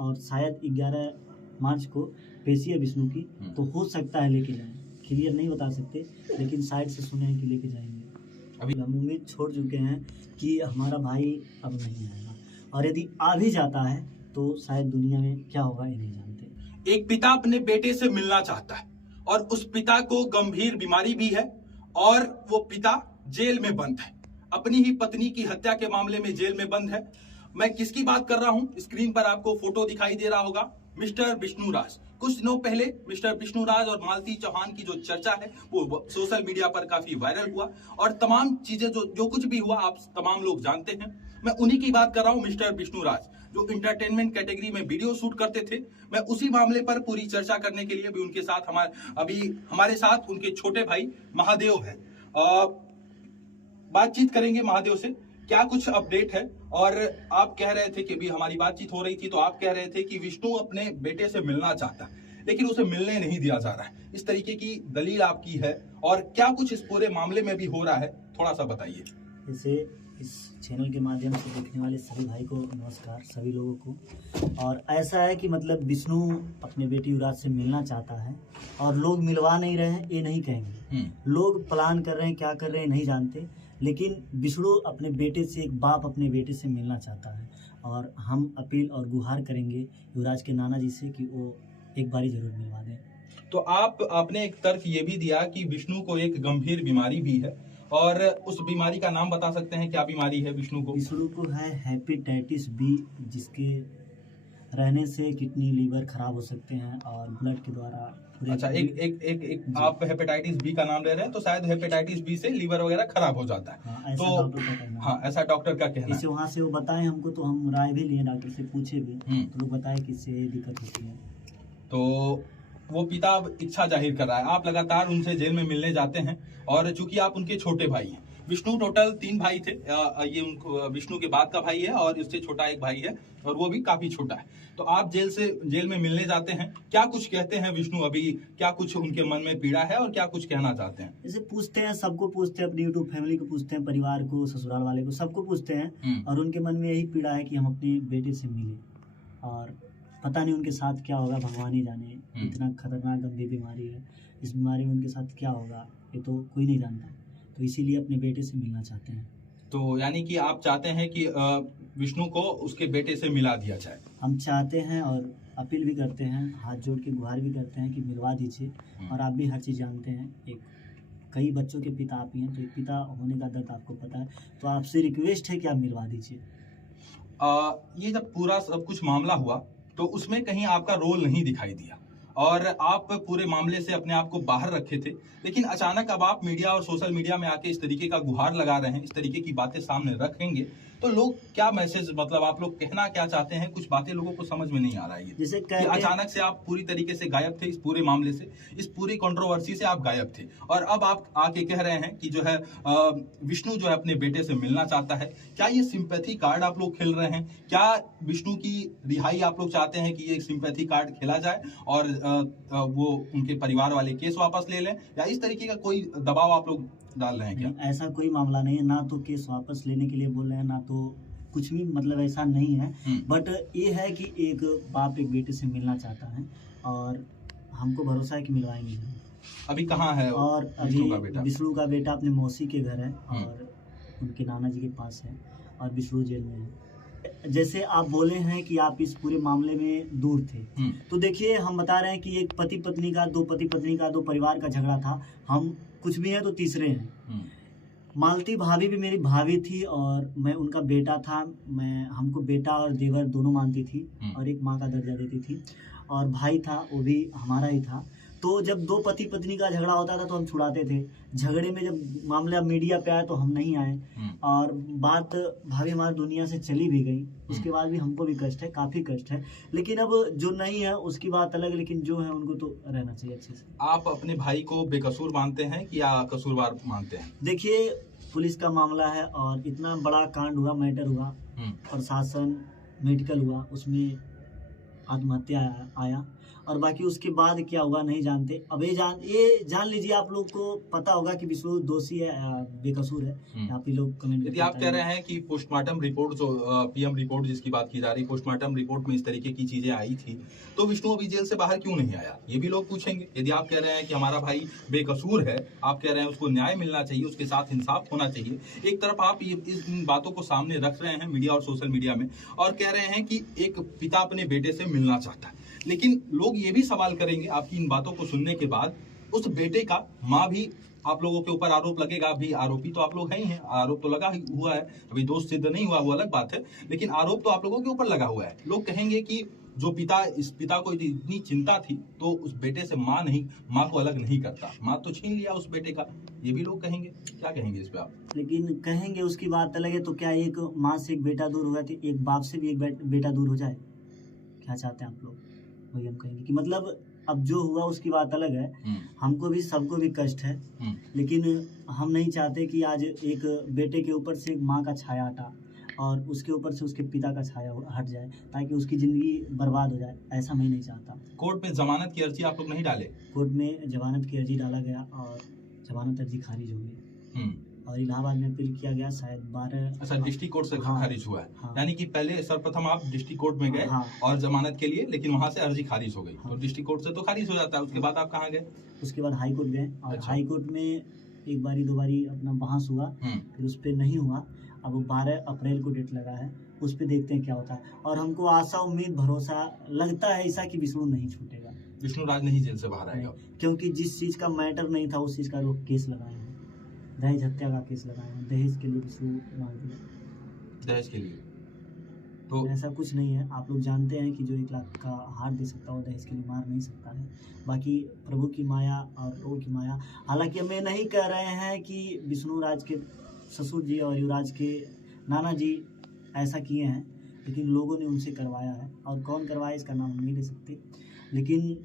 और शायद 11 मार्च को पेशी है विष्णु की, तो हो सकता है लेके जाएं। क्लियर नहीं बता सकते, लेकिन साइड से सुने हैं कि लेके जाएंगे। अभी हम उम्मीद छोड़ चुके हैं कि हमारा भाई अब नहीं आएगा, और यदि आ भी जाता है तो शायद दुनिया में क्या होगा ये नहीं जानते। एक पिता अपने बेटे से मिलना चाहता है और उस पिता को गंभीर बीमारी भी है और वो पिता जेल में बंद है, अपनी ही पत्नी की हत्या के मामले में जेल में बंद है। मैं किसकी बात कर रहा हूं? स्क्रीन पर आपको फोटो दिखाई दे रहा होगा, मिस्टर विष्णु राज। कुछ दिनों पहले मिस्टर विष्णु राज और मालती चौहान की जो चर्चा है वो सोशल मीडिया पर काफी वायरल हुआ, और तमाम चीजें जो कुछ भी हुआ आप तमाम लोग जानते हैं। मैं उन्हीं की बात कर रहा हूं, मिस्टर विष्णु राज, जो इंटरटेनमेंट कैटेगरी में वीडियो शूट करते थे। मैं उसी मामले पर पूरी चर्चा करने के लिए भी उनके साथ हमारे साथ उनके छोटे भाई महादेव है। बातचीत करेंगे महादेव से, क्या कुछ अपडेट है। और आप कह रहे थे कि भी हमारी बातचीत हो रही थी तो आप कह रहे थे कि विष्णु अपने बेटे से मिलना चाहता है लेकिन उसे मिलने नहीं दिया जा रहा है, इस तरीके की दलील आपकी है, और क्या कुछ इस पूरे मामले में भी हो रहा है, थोड़ा सा बताइए। जैसे इस चैनल के माध्यम से देखने वाले सभी भाई को नमस्कार, सभी लोगों को। और ऐसा है कि मतलब विष्णु अपने बेटी युवराज से मिलना चाहता है और लोग मिलवा नहीं रहे हैं, ये नहीं कहेंगे। लोग प्लान कर रहे हैं, क्या कर रहे हैं नहीं जानते, लेकिन विष्णु अपने बेटे से, एक बाप अपने बेटे से मिलना चाहता है। और हम अपील और गुहार करेंगे युवराज के नाना जी से कि वो एक बारी जरूर मिलवा दें। तो आपने एक तर्क ये भी दिया कि विष्णु को एक गंभीर बीमारी भी है, और उस बीमारी का नाम बता सकते हैं, क्या बीमारी है विष्णु को? विष्णु को है हेपेटाइटिस बी, जिसके रहने से किडनी लीवर खराब हो सकते हैं और ब्लड के द्वारा। अच्छा, एक आप हेपेटाइटिस बी का नाम ले रहे हैं, तो शायद हेपेटाइटिस बी से लीवर वगैरह खराब हो जाता है। हाँ, ऐसा डॉक्टर का कहना है। हाँ, ऐसा डॉक्टर का कहना है। इसे वहाँ से वो बताए हमको, तो हम राय भी लिए, डॉक्टर से पूछे भी, तो लोग बताए कि इससे दिक्कत होती है। तो वो पिता अब इच्छा जाहिर कर रहा है, आप लगातार उनसे जेल में मिलने जाते हैं, और चूंकि आप उनके छोटे भाई हैं, विष्णु टोटल 3 भाई थे, ये विष्णु के बाद का भाई है और इससे छोटा एक भाई है, और वो भी काफी छोटा है। तो आप जेल में मिलने जाते हैं, क्या कुछ कहते हैं विष्णु अभी, क्या कुछ उनके मन में पीड़ा है और क्या कुछ कहना चाहते हैं? जैसे पूछते हैं, सबको पूछते हैं, अपनी यूट्यूब फैमिली को पूछते हैं, परिवार को, ससुराल वाले को, सबको पूछते हैं, और उनके मन में यही पीड़ा है कि हम अपने बेटे से मिले, और पता नहीं उनके साथ क्या होगा, भगवान ही जाने। इतना खतरनाक गंभीर बीमारी है, इस बीमारी में उनके साथ क्या होगा ये तो कोई नहीं जानता, तो इसीलिए अपने बेटे से मिलना चाहते हैं। तो यानी कि आप चाहते हैं कि विष्णु को उसके बेटे से मिला दिया जाए? हम चाहते हैं और अपील भी करते हैं, हाथ जोड़ के गुहार भी करते हैं कि मिलवा दीजिए। और आप भी हर चीज़ जानते हैं, एक कई बच्चों के पिता आप ही हैं, तो एक पिता होने का दर्द आपको पता है, तो आपसे रिक्वेस्ट है कि आप मिलवा दीजिए। ये जब पूरा सब कुछ मामला हुआ तो उसमें कहीं आपका रोल नहीं दिखाई दिया, और आप पूरे मामले से अपने आप को बाहर रखे थे, लेकिन अचानक अब आप मीडिया और सोशल मीडिया में आके इस तरीके का गुहार लगा रहे हैं, इस तरीके की बातें सामने रखेंगे, तो लोग क्या मैसेज, मतलब आप लोग कहना क्या चाहते हैं? कुछ बातें लोगों को समझ में नहीं आ रहा है। जैसे कि अचानक से आप पूरी तरीके से गायब थे, इस पूरे मामले से, इस पूरी कंट्रोवर्सी से आप गायब थे, और अब आप आके कह रहे हैं कि जो है विष्णु जो है अपने बेटे से मिलना चाहता है। क्या ये सिंपैथी कार्ड आप लोग खेल रहे हैं? क्या विष्णु की रिहाई आप लोग चाहते हैं कि ये सिंपैथी कार्ड खेला जाए और वो उनके परिवार वाले केस वापस ले लें, या इस तरीके का कोई दबाव आप लोग डाल रहे हैं क्या? ऐसा कोई मामला नहीं है, ना तो केस वापस लेने के लिए बोल रहे हैं, ना तो कुछ भी, मतलब ऐसा नहीं है। बट ये है कि एक बाप एक बेटे से मिलना चाहता है, और हमको भरोसा है कि मिलवाएंगे। अभी कहाँ है? और अभी विष्णु का बेटा अपने मौसी के घर है, और उनके नाना जी के पास है, और विष्णु जेल में है। जैसे आप बोले हैं कि आप इस पूरे मामले में दूर थे, तो देखिए हम बता रहे हैं कि एक पति पत्नी का, दो परिवार का झगड़ा था, हम कुछ भी हैं तो तीसरे हैं। मालती भाभी भी मेरी भाभी थी, और मैं उनका बेटा था, हमको बेटा और देवर दोनों मानती थी, और एक माँ का दर्जा देती थी, और भाई था वो भी हमारा ही था। तो जब 2 पति पत्नी का झगड़ा होता था तो हम छुड़ाते थे, झगड़े में जब मामला मीडिया पे आया तो हम नहीं आए, और बात भाभी हमारी दुनिया से चली भी गई, उसके बाद भी हमको भी कष्ट है, काफ़ी कष्ट है। लेकिन अब जो नहीं है उसकी बात अलग, लेकिन जो है उनको तो रहना चाहिए अच्छे से। आप अपने भाई को बेकसूर मानते हैं कि या कसूरवार मानते हैं? देखिए, पुलिस का मामला है और इतना बड़ा कांड हुआ, मैटर हुआ, प्रशासन मेडिकल हुआ, उसमें आत्महत्या आया, और बाकी उसके बाद क्या हुआ नहीं जानते। अब ये जान लीजिए, आप लोग को पता होगा कि विष्णु दोषी है, बेकसूर है। आप ही लोग कमेंट यदि आप कह रहे हैं कि पोस्टमार्टम रिपोर्ट जो पीएम रिपोर्ट जिसकी बात की जा रही, पोस्टमार्टम रिपोर्ट में इस तरीके की चीजें आई थी, तो विष्णु अभी जेल से बाहर क्यों नहीं आया, ये भी लोग पूछेंगे। यदि आप कह रहे हैं कि हमारा भाई बेकसूर है, आप कह रहे हैं उसको न्याय मिलना चाहिए, उसके साथ इंसाफ होना चाहिए, एक तरफ आप इन बातों को सामने रख रहे हैं मीडिया और सोशल मीडिया में, और कह रहे हैं कि एक पिता अपने बेटे से मिलना चाहता है, लेकिन लोग ये भी सवाल करेंगे आपकी इन बातों को सुनने के बाद, उस बेटे का माँ भी आप लोगों के ऊपर आरोप लगेगा। अभी आरोपी तो आप लोग ही हैं, आरोप तो लगा हुआ है, अभी दोष सिद्ध नहीं हुआ वो अलग बात है, लेकिन आरोप तो आप लोगों के ऊपर लगा हुआ है। लोग कहेंगे कि जो इस पिता को इतनी चिंता थी तो उस बेटे से माँ को अलग नहीं करता, माँ तो छीन लिया उस बेटे का, ये भी लोग कहेंगे। क्या कहेंगे इस पे आप? लेकिन कहेंगे उसकी बात अलग है। तो क्या एक माँ से एक बेटा दूर होगा, तो एक बाप से भी एक बेटा दूर हो जाए? क्या चाहते हैं आप लोग? वही हम कहेंगे कि मतलब अब जो हुआ उसकी बात अलग है, हमको भी सबको भी कष्ट है, लेकिन हम नहीं चाहते कि आज एक बेटे के ऊपर से एक माँ का छाया हटा और उसके ऊपर से उसके पिता का छाया हट जाए, ताकि उसकी जिंदगी बर्बाद हो जाए। ऐसा मैं नहीं चाहता। कोर्ट में जमानत की अर्जी आप लोग नहीं डाले? कोर्ट में जमानत की अर्जी डाला गया और जमानत अर्जी खारिज हो गई, और इलाहाबाद में अपील किया गया, शायद 12। अच्छा, डिस्ट्रिक्ट कोर्ट से खारिज हुआ है। हाँ। यानी कि पहले सर्वप्रथम आप डिस्ट्रिक्ट कोर्ट में गए और जमानत के लिए, लेकिन वहां से अर्जी खारिज हो गई। तो डिस्ट्रिक्ट कोर्ट से तो खारिज हो जाता है, उसके बाद आप कहाँ गए? उसके बाद हाई कोर्ट गए, और हाई कोर्ट में एक बारी दो बारी अपना बहस हुआ, फिर उस पर नहीं हुआ। अब 12 अप्रैल को डेट लगा है, उस पर देखते हैं क्या होता है। और हमको आशा, उम्मीद, भरोसा लगता है ऐसा कि विष्णु नहीं छूटेगा, विष्णु राज नहीं जेल से बाहर आएगा, क्योंकि जिस चीज का मैटर नहीं था उस चीज का लोग केस लगाए हैं, दहेज हत्या का केस लगाए हैं, दहेज के लिए विष्णु मार दिया, दहेज के लिए। तो ऐसा कुछ नहीं है। आप लोग जानते हैं कि जो 1 लाख का हार दे सकता हो दहेज के लिए मार नहीं सकता है। बाकी प्रभु की माया और प्रभु की माया। हालांकि हम ये नहीं कह रहे हैं कि विष्णु राज के ससुर जी और युवराज के नाना जी ऐसा किए हैं, लेकिन लोगों ने उनसे करवाया है, और कौन करवाया इसका नाम हम नहीं ले सकते, लेकिन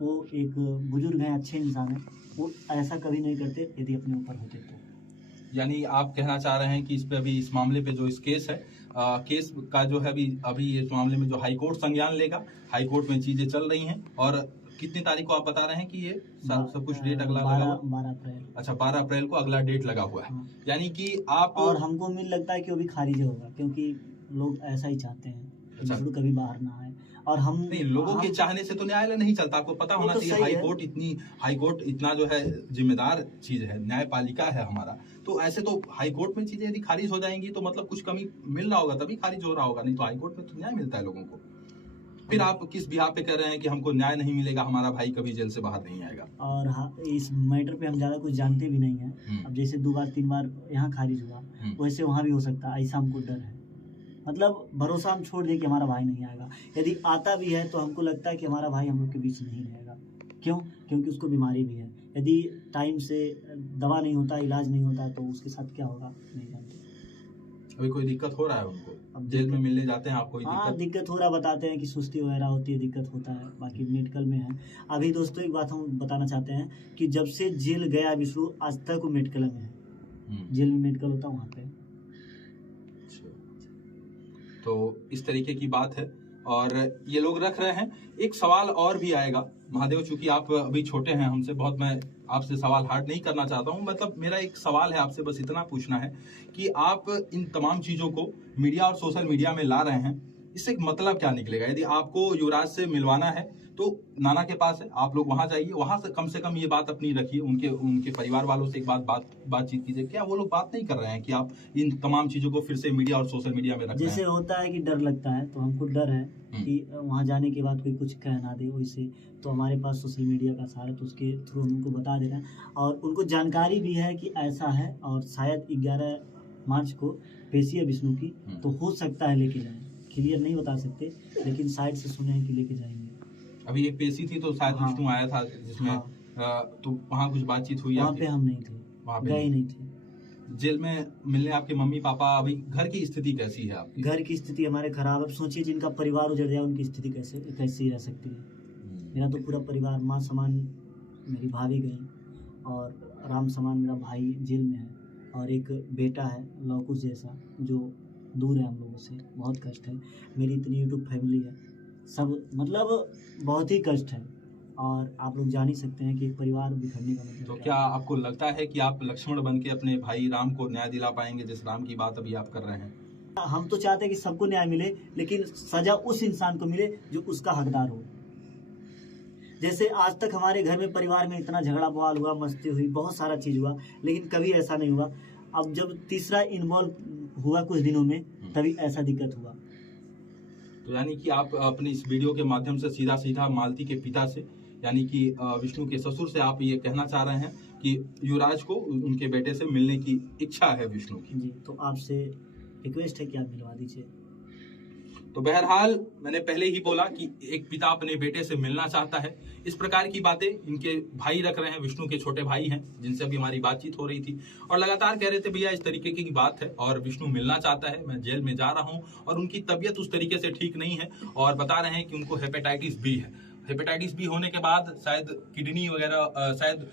वो एक बुजुर्ग हैं, अच्छे इंसान हैं, वो ऐसा कभी नहीं करते यदि अपने ऊपर होते तो। यानी आप कहना चाह रहे हैं कि इस पे अभी इस मामले पे जो इस केस है, केस का जो है अभी इस मामले में जो हाई कोर्ट संज्ञान लेगा, हाई कोर्ट में चीजें चल रही हैं। और कितनी तारीख को आप बता रहे हैं कि ये सब कुछ डेट अगला लगा हुआ? 12 अप्रैल। अच्छा, 12 अप्रैल को अगला डेट लगा हुआ है। यानी कि आप, और हमको उम्मीद लगता है कि वो भी खारिज होगा, क्योंकि लोग ऐसा ही चाहते हैं कि विष्णु कभी बाहर ना आए। और हम नहीं, लोगों के चाहने से तो न्यायालय नहीं चलता, आपको पता होना चाहिए। हाई कोर्ट इतना जो है जिम्मेदार चीज है, न्यायपालिका है हमारा, तो ऐसे तो हाई कोर्ट में चीजें यदि खारिज हो जाएंगी तो मतलब कुछ कमी मिल रहा होगा तभी खारिज हो रहा होगा, नहीं तो हाई कोर्ट में तो न्याय मिलता है लोगों को। फिर आप किस बिहाफ पे कह रहे हैं कि हमको न्याय नहीं मिलेगा, हमारा भाई कभी जेल से बाहर नहीं आएगा? और इस मैटर पे हम ज्यादा कुछ जानते भी नहीं है। अब जैसे 2 बार 3 बार यहाँ खारिज हुआ, वैसे वहाँ भी हो सकता है, ऐसा हमको डर है। मतलब भरोसा हम छोड़ दें कि हमारा भाई नहीं आएगा। यदि आता भी है तो हमको लगता है कि हमारा भाई हम लोग के बीच नहीं रहेगा। क्यों? क्योंकि उसको बीमारी भी है। यदि टाइम से दवा नहीं होता, इलाज नहीं होता, तो उसके साथ क्या होगा नहीं जानते। अभी कोई दिक्कत हो रहा है उनको? अब जेल में मिलने जाते हैं आप, कोई दिक्कत हो रहा, बताते हैं कि सुस्ती वगैरह होती है, दिक्कत होता है, बाकी मेडिकल में है। अभी दोस्तों एक बात हम बताना चाहते हैं कि जब से जेल गया विष्णु, आज तक वो मेडिकल में है। जेल में मेडिकल होता है वहाँ पे। तो इस तरीके की बात है और ये लोग रख रहे हैं। एक सवाल और भी आएगा महादेव, चूंकि आप अभी छोटे हैं हमसे बहुत, मैं आपसे सवाल हार्ड नहीं करना चाहता हूं, मतलब मेरा एक सवाल है आपसे, बस इतना पूछना है कि आप इन तमाम चीजों को मीडिया और सोशल मीडिया में ला रहे हैं, इससे एक मतलब क्या निकलेगा? यदि आपको युवराज से मिलवाना है तो नाना के पास है, आप लोग वहां जाइए, वहां से कम ये बात अपनी रखिए, उनके परिवार वालों से एक बातचीत कीजिए। क्या वो लोग बात नहीं कर रहे हैं कि आप इन तमाम चीजों को फिर से मीडिया और सोशल मीडिया में रख रहे हैं? जैसे होता है कि डर लगता है, तो हमको डर है कि वहां जाने के बाद कोई कुछ कह ना दे वैसे, तो हमारे पास सोशल मीडिया का सहारा, तो उसके थ्रू उनको बता दे रहे हैं। और उनको जानकारी भी है कि ऐसा है, और शायद 11 मार्च को पेशी है विष्णु की, तो हो सकता है लेके जाए। क्लियर नहीं बता सकते, लेकिन साइड से सुने हैं कि लेके जाएंगे। अभी एक पेशी थी तो शायद विष्णु आया था जिसमें, तो वहाँ कुछ बातचीत हुई? वहाँ पे हम नहीं थे, वहाँ पे गए नहीं थे। जेल में मिलने आपके मम्मी पापा, अभी घर की स्थिति कैसी है आपकी? घर की स्थिति हमारे खराब। अब सोचिए जिनका परिवार उजड़ जाए उनकी स्थिति कैसी रह सकती है। मेरा तो पूरा परिवार, माँ समान मेरी भाभी गई, और राम समान मेरा भाई जेल में है, और एक बेटा है लौकुश जैसा जो दूर है हम लोगों से। बहुत कष्ट है। मेरी इतनी यूट्यूब फैमिली है, सब मतलब बहुत ही कष्ट है। और आप लोग जान ही सकते हैं कि एक परिवार बिखरने का मतलब तो क्या आपको लगता है कि आप लक्ष्मण बन के अपने भाई राम को न्याय दिला पाएंगे, जिस राम की बात अभी आप कर रहे हैं? हम तो चाहते हैं कि सबको न्याय मिले, लेकिन सजा उस इंसान को मिले जो उसका हकदार हो। जैसे आज तक हमारे घर में परिवार में इतना झगड़ा बवाल हुआ, मस्ती हुई, बहुत सारा चीज हुआ, लेकिन कभी ऐसा नहीं हुआ। अब जब तीसरा इन्वॉल्व हुआ कुछ दिनों में, तभी ऐसा दिक्कत हुआ। तो यानी कि आप अपने इस वीडियो के माध्यम से सीधा सीधा मालती के पिता से, यानी कि विष्णु के ससुर से आप ये कहना चाह रहे हैं कि युवराज को उनके बेटे से मिलने की इच्छा है विष्णु की। जी, तो आपसे रिक्वेस्ट है कि आप मिलवा दीजिए। तो बहरहाल मैंने पहले ही बोला कि एक पिता अपने बेटे से मिलना चाहता है। इस प्रकार की बातें इनके भाई रख रहे हैं, विष्णु के छोटे भाई हैं, जिनसे अभी हमारी बातचीत हो रही थी, और लगातार कह रहे थे भैया इस तरीके की बात है और विष्णु मिलना चाहता है, मैं जेल में जा रहा हूं, और उनकी तबीयत उस तरीके से ठीक नहीं है और बता रहे हैं कि उनको हेपेटाइटिस बी है। हेपेटाइटिस बी होने के बाद शायद किडनी वगैरह, शायद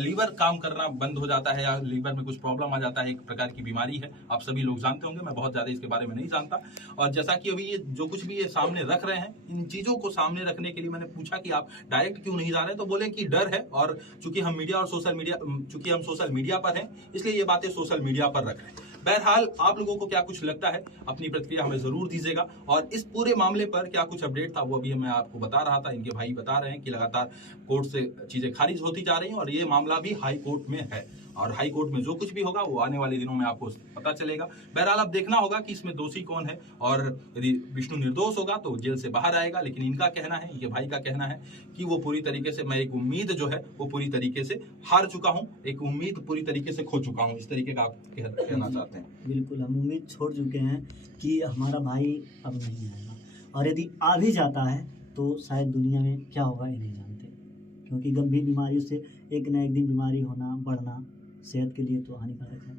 लीवर काम करना बंद हो जाता है या लीवर में कुछ प्रॉब्लम आ जाता है, एक प्रकार की बीमारी है, आप सभी लोग जानते होंगे, मैं बहुत ज्यादा इसके बारे में नहीं जानता। और जैसा कि अभी ये जो कुछ भी ये सामने रख रहे हैं, इन चीजों को सामने रखने के लिए मैंने पूछा कि आप डायरेक्ट क्यों नहीं जा रहे, तो बोले कि डर है, और चूंकि हम मीडिया और सोशल मीडिया पर हैं, इसलिए ये बातें सोशल मीडिया पर रख रहे हैं। बहरहाल आप लोगों को क्या कुछ लगता है, अपनी प्रतिक्रिया हमें जरूर दीजिएगा। और इस पूरे मामले पर क्या कुछ अपडेट था वो अभी मैं आपको बता रहा था। इनके भाई बता रहे हैं कि लगातार कोर्ट से चीजें खारिज होती जा रही हैं और ये मामला भी हाई कोर्ट में है, और हाई कोर्ट में जो कुछ भी होगा वो आने वाले दिनों में आपको पता चलेगा। बहरहाल अब देखना होगा कि इसमें दोषी कौन है, और यदि विष्णु निर्दोष होगा तो जेल से बाहर आएगा। लेकिन इनका कहना है, इनके भाई का कहना है कि वो पूरी तरीके से, मैं एक उम्मीद जो है वो पूरी तरीके से हार चुका हूँ, एक उम्मीद पूरी तरीके से खो चुका हूँ, इस तरीके का आप कहना चाहते हैं? बिल्कुल, हम उम्मीद छोड़ चुके हैं कि हमारा भाई अब नहीं आएगा, और यदि आ भी जाता है तो शायद दुनिया में क्या होगा ये नहीं जानते, क्योंकि गंभीर बीमारियों से एक न एक दिन बीमारी होना, बढ़ना सेहत के लिए तो हानिकारक है।